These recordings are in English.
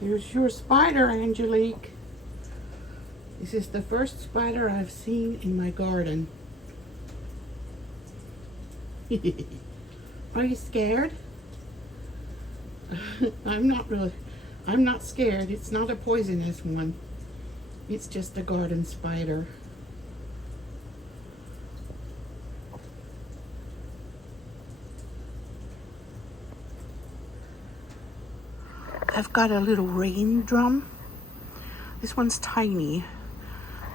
Here's your spider, Angelique. This is the first spider I've seen in my garden. Are you scared? I'm not scared. It's not a poisonous one. It's just a garden spider. I've got a little rain drum. This one's tiny,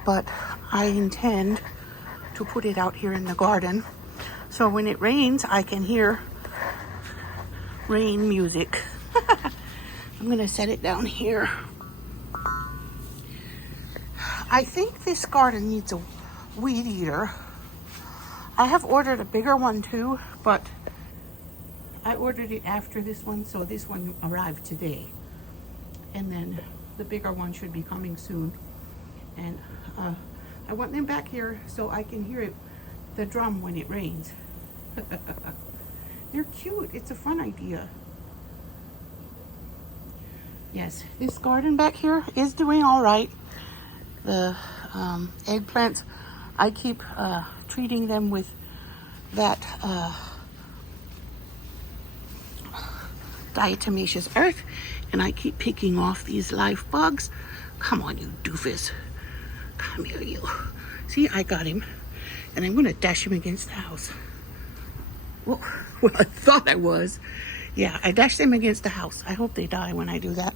but I intend to put it out here in the garden. So when it rains, I can hear rain music. I'm gonna set it down here. I think this garden needs a weed eater. I have ordered a bigger one too, but I ordered it after this one, so this one arrived today. And then the bigger one should be coming soon. And I want them back here so I can hear the drum when it rains. They're cute. It's a fun idea. Yes, this garden back here is doing all right. The eggplants, I keep treating them with that diatomaceous earth, and I keep picking off these live bugs. Come on, you doofus. Come here, you. See, I got him, and I'm gonna dash him against the house. Well, I thought I was. Yeah, I dashed them against the house. I hope they die when I do that.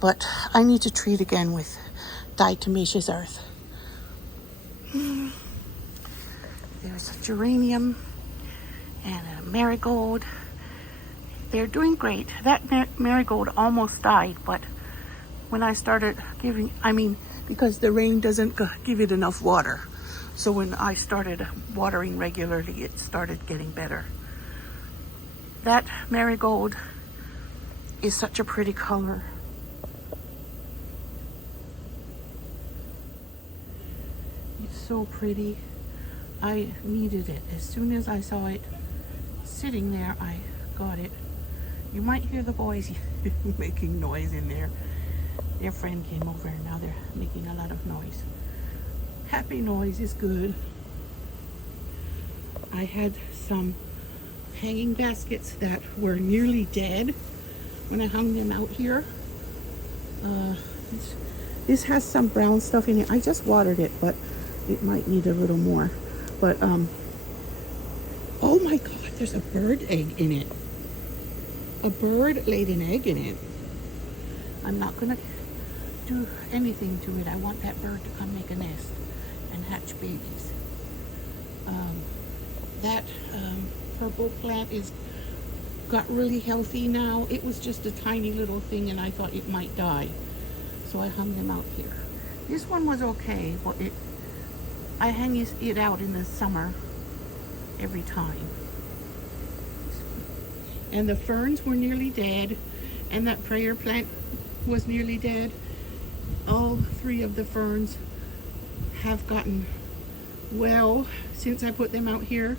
But I need to treat again with diatomaceous earth. There's a geranium and a marigold. They're doing great. That marigold almost died, but when I started because the rain doesn't give it enough water. So when I started watering regularly, it started getting better. That marigold is such a pretty color. It's so pretty. I needed it. As soon as I saw it sitting there, I got it. You might hear the boys making noise in there. Their friend came over and now they're making a lot of noise. Happy noise is good. I had some hanging baskets that were nearly dead when I hung them out here. This has some brown stuff in it. I just watered it, but it might need a little more. But oh my God, there's a bird egg in it. A bird laid an egg in it. I'm not gonna do anything to it. I want that bird to come make a nest and hatch babies. That purple plant got really healthy now. It was just a tiny little thing and I thought it might die. So I hung them out here. This one was okay, but I hang it out in the summer every time. And the ferns were nearly dead, and that prayer plant was nearly dead. All three of the ferns have gotten well since I put them out here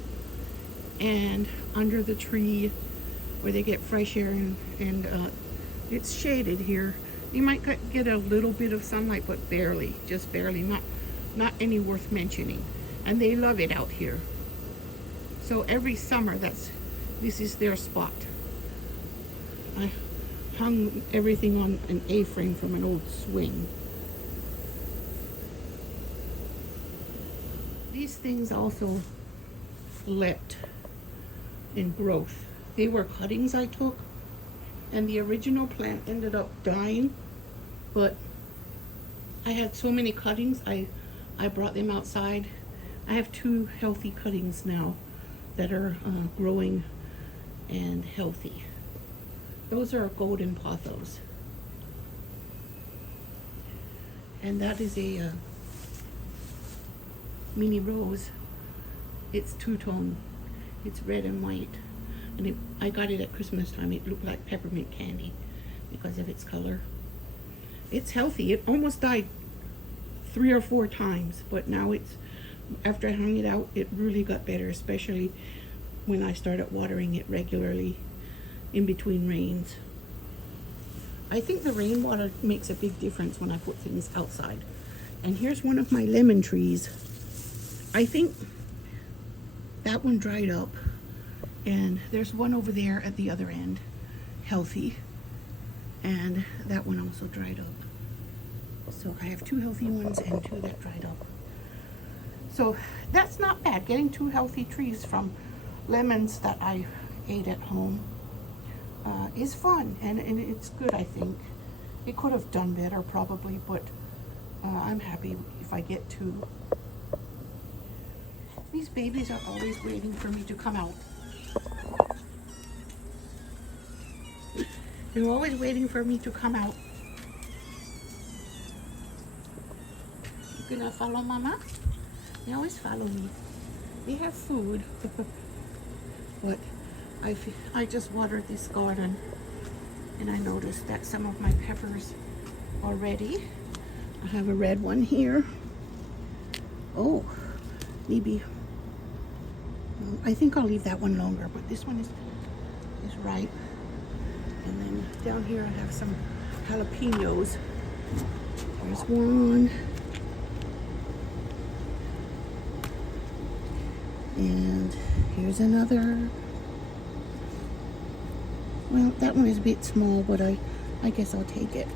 and under the tree where they get fresh air, and it's shaded here. You might get a little bit of sunlight, but barely, just barely, not any worth mentioning. And they love it out here. So every summer this is their spot. I hung everything on an A-frame from an old swing. These things also leapt in growth. They were cuttings I took, and the original plant ended up dying, but I had so many cuttings, I brought them outside. I have 2 healthy cuttings now that are growing and healthy. Those are golden pothos. And that is a mini rose. It's 2-tone. It's red and white. And I got it at Christmas time. It looked like peppermint candy because of its color. It's healthy. It almost died 3 or 4 times, but now after I hung it out, it really got better, especially when I started watering it regularly in between rains. I think the rainwater makes a big difference when I put things outside. And here's one of my lemon trees. I think that one dried up, and there's one over there at the other end, healthy, and that one also dried up. So I have 2 healthy ones and 2 that dried up. So that's not bad. Getting 2 healthy trees from lemons that I ate at home is fun, and it's good, I think. It could have done better probably, but I'm happy if I get 2. These babies are always waiting for me to come out. They're always waiting for me to come out. You gonna follow Mama? They always follow me. They have food. But I just watered this garden, and I noticed that some of my peppers are ready. I have a red one here. Oh, maybe. I think I'll leave that one longer, but this one is ripe. And then down here I have some jalapenos. There's one. And here's another. Well, that one is a bit small, but I guess I'll take it.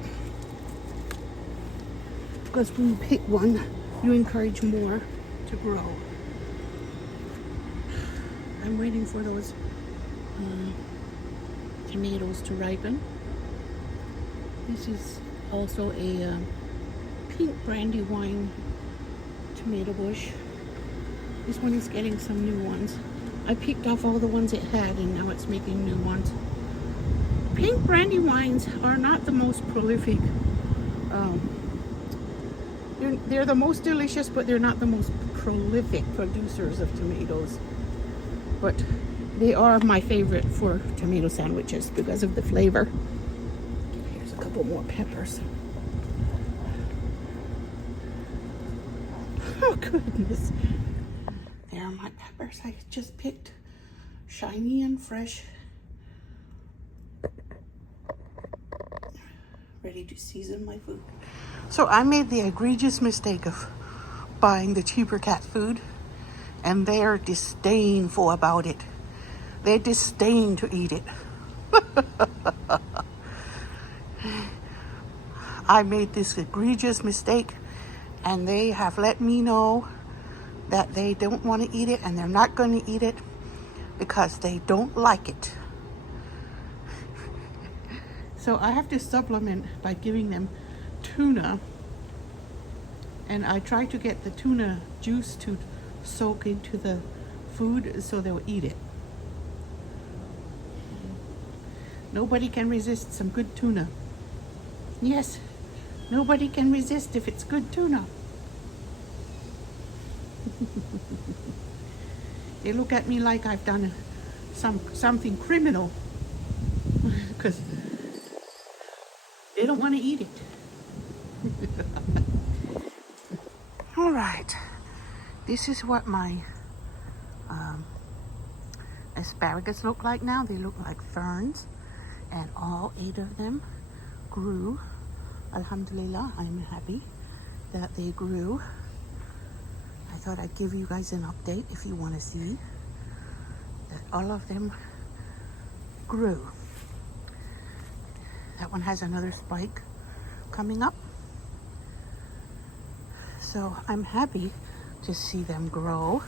Because when you pick one, you encourage more to grow. I'm waiting for those tomatoes to ripen. This is also a pink brandywine tomato bush. This one is getting some new ones. I picked off all the ones it had, and now it's making new ones. Pink brandywines are not the most prolific. They're the most delicious, but they're not the most prolific producers of tomatoes. But they are my favorite for tomato sandwiches because of the flavor. Here's a couple more peppers. Oh goodness. There are my peppers I just picked. Shiny and fresh. Ready to season my food. So I made the egregious mistake of buying the cheaper cat food, and they're disdainful about it. They disdain to eat it. I made this egregious mistake, and they have let me know that they don't want to eat it, and they're not going to eat it because they don't like it. So I have to supplement by giving them tuna, and I try to get the tuna juice to soak into the food so they'll eat it. Nobody can resist some good tuna. Yes, nobody can resist if it's good tuna. They look at me like I've done something criminal because they don't want to eat it. All right, this is what my asparagus look like now. They look like ferns, and all 8 of them grew. Alhamdulillah, I'm happy that they grew. I thought I'd give you guys an update if you want to see that all of them grew. That one has another spike coming up. So I'm happy to see them grow.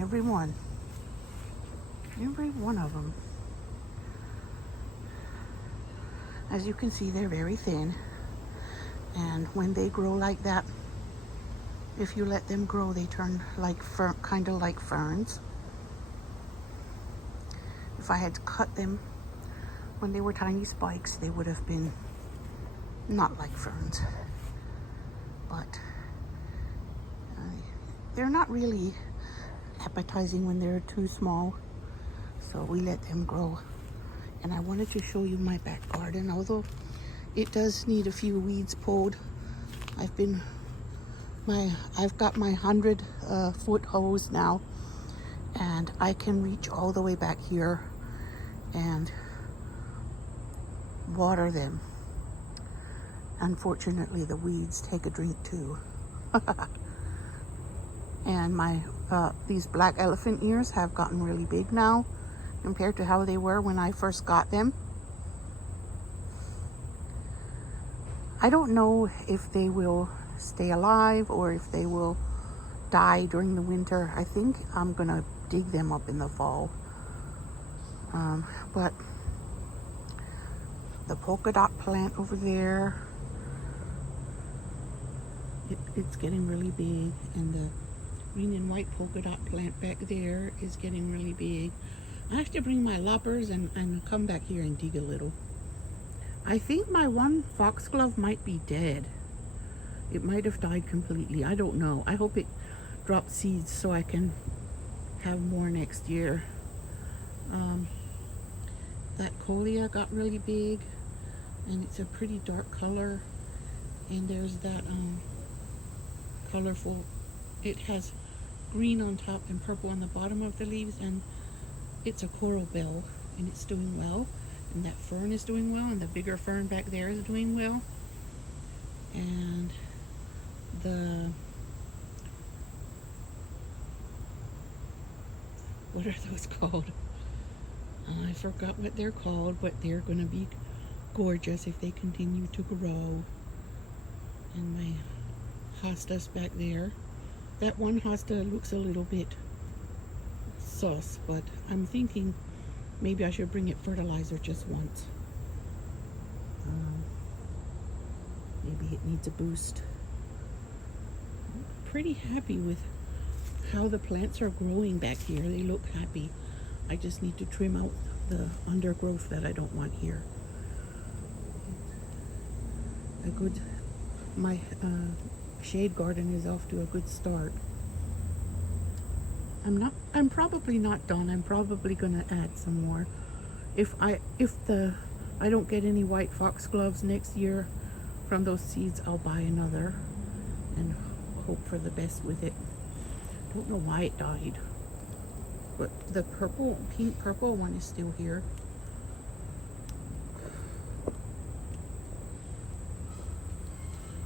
Every one of them. As you can see, they're very thin. And when they grow like that, if you let them grow, they turn like kind of like ferns. If I had cut them when they were tiny spikes, they would have been not like ferns. But they're not really appetizing when they're too small, so we let them grow. And I wanted to show you my back garden, although it does need a few weeds pulled. I've got my 100-foot hose now, and I can reach all the way back here and water them. Unfortunately, the weeds take a drink too. And my these black elephant ears have gotten really big now compared to how they were when I first got them. I don't know if they will stay alive or if they will die during the winter. I think I'm gonna dig them up in the fall. But the polka dot plant over there, it's getting really big, and the green and white polka dot plant back there is getting really big. I have to bring my loppers and come back here and dig a little. I think my one foxglove might be dead. It might have died completely. I don't know. I hope it dropped seeds so I can have more next year. That coleus got really big, and it's a pretty dark color. And there's that colorful, it has green on top and purple on the bottom of the leaves, and it's a coral bell, and it's doing well. And that fern is doing well, and the bigger fern back there is doing well. And what are those called? I forgot what they're called, but they're gonna be gorgeous if they continue to grow. And my hostas back there. That one hosta looks a little bit sus, but I'm thinking maybe I should bring it fertilizer just once. Maybe it needs a boost. I'm pretty happy with how the plants are growing back here. They look happy. I just need to trim out the undergrowth that I don't want here. My shade garden is off to a good start. I'm probably not done. I'm probably gonna add some more. If I don't get any white foxgloves next year from those seeds, I'll buy another and hope for the best with it. Don't know why it died, but the pink purple one is still here.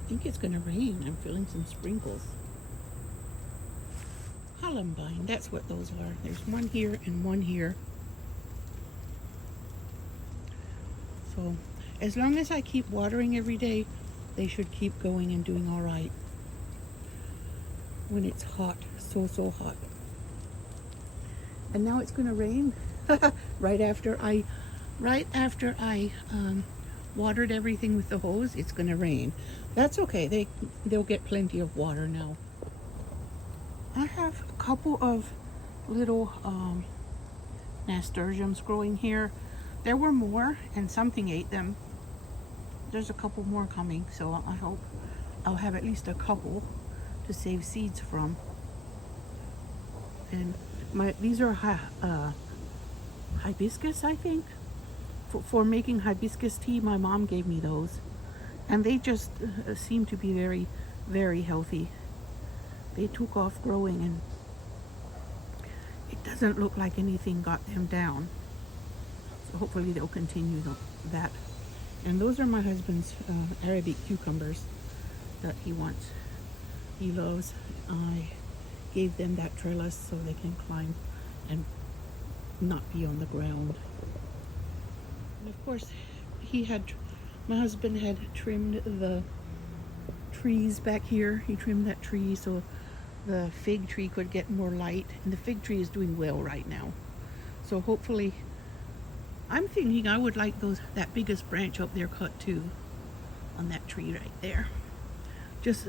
I think it's gonna rain. I'm feeling some sprinkles. Columbine, that's what those are. There's one here and one here. So as long as I keep watering every day, they should keep going and doing all right. When it's hot, so hot. And now it's gonna rain right after I watered everything with the hose. It's gonna rain. That's okay. They'll get plenty of water now. I have a couple of little nasturtiums growing here. There were more, and something ate them. There's a couple more coming, so I hope I'll have at least a couple to save seeds from. And these are hibiscus, I think. For making hibiscus tea, my mom gave me those, and they just seem to be very, very healthy. They took off growing, and it doesn't look like anything got them down. So hopefully they'll continue that. And those are my husband's Arabic cucumbers that he wants. He loves. I gave them that trellis so they can climb and not be on the ground. And of course, my husband had trimmed the trees back here. He trimmed that tree so the fig tree could get more light, and the fig tree is doing well right now. So hopefully, I'm thinking I would like that biggest branch up there cut too, on that tree right there. Just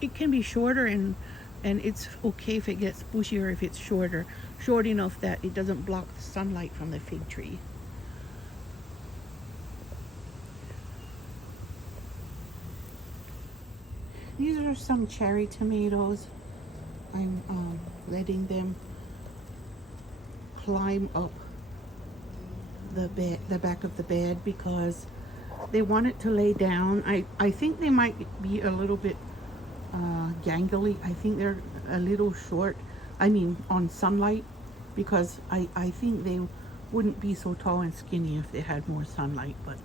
it can be shorter, and it's okay if it gets bushier if it's short enough that it doesn't block the sunlight from the fig tree. These are some cherry tomatoes. I'm letting them climb up the back of the bed because they want it to lay down. I think they might be a little bit gangly. I think they're a little short. I mean, on sunlight, because I think they wouldn't be so tall and skinny if they had more sunlight. But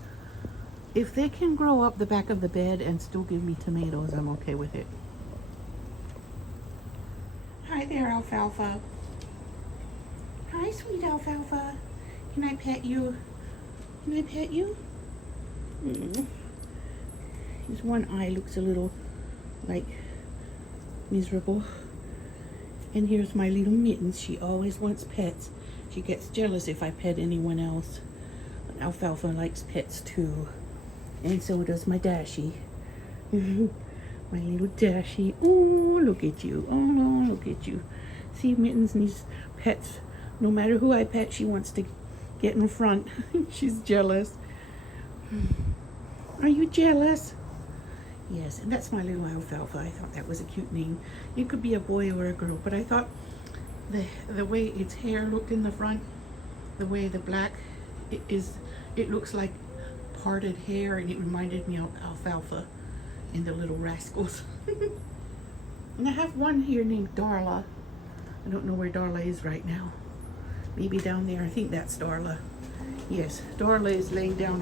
If they can grow up the back of the bed and still give me tomatoes, I'm okay with it. Hi there, Alfalfa. Hi, sweet Alfalfa. Can I pet you? Can I pet you? His one eye looks a little like miserable. And here's my little Mittens. She always wants pets. She gets jealous if I pet anyone else. But Alfalfa likes pets too. And so does my Dashie. My little Dashie. Oh, look at you. Oh, no, look at you. See, Mittens needs pets. No matter who I pet, she wants to get in front. She's jealous. Are you jealous? Yes, and that's my little Alfalfa. I thought that was a cute name. It could be a boy or a girl, but I thought the way its hair looked in the front, the way the black it looks like parted hair, and it reminded me of Alfalfa and the Little Rascals. And I have one here named Darla. I don't know where Darla is right now. Maybe down there. I think that's Darla. Yes, Darla is laying down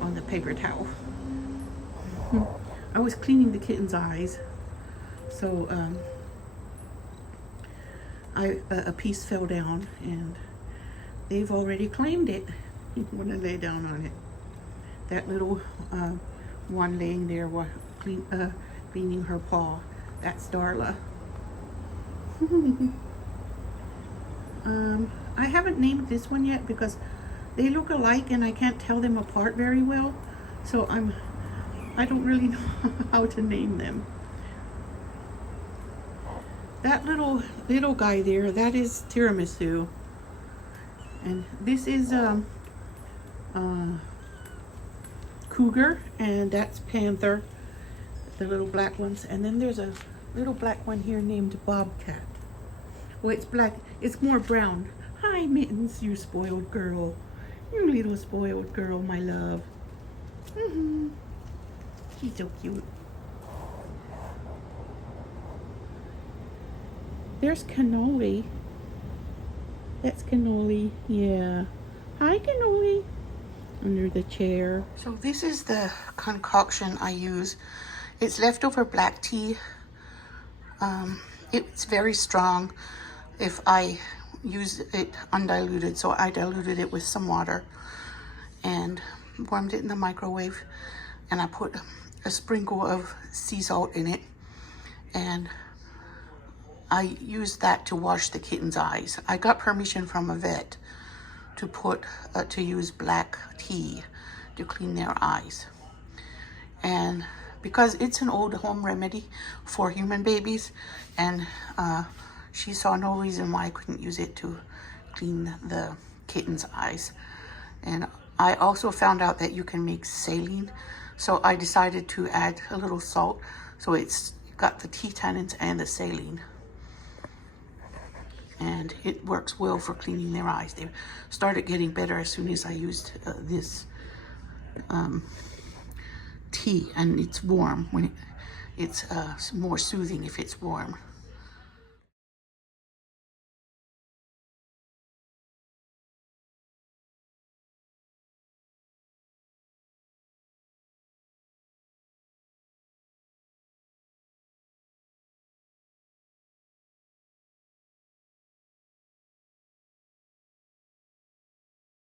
on the paper towel. I was cleaning the kitten's eyes, so a piece fell down, and they've already claimed it when I lay down on it. That little one laying there cleaning her paw, that's Darla. I haven't named this one yet because they look alike and I can't tell them apart very well, so I don't really know how to name them. That little guy there, that is Tiramisu, and this is Cougar, and that's Panther, the little black ones. And then there's a little black one here named Bobcat. Well, it's black, it's more brown. Hi, Mittens, you spoiled girl. You little spoiled girl, my love. She's so cute. There's Cannoli. That's Cannoli, yeah. Hi, Cannoli. Under the chair. So this is the concoction I use. It's leftover black tea. It's very strong if I use it undiluted, so I diluted it with some water and warmed it in the microwave, and I put a sprinkle of sea salt in it, and I used that to wash the kitten's eyes. I got permission from a vet to use black tea to clean their eyes, and because it's an old home remedy for human babies, and she saw no reason why I couldn't use it to clean the kitten's eyes. And I also found out that you can make saline, so I decided to add a little salt, so it's got the tea tannins and the saline, and it works well for cleaning their eyes. They started getting better as soon as I used this tea, and it's warm when it's more soothing if it's warm.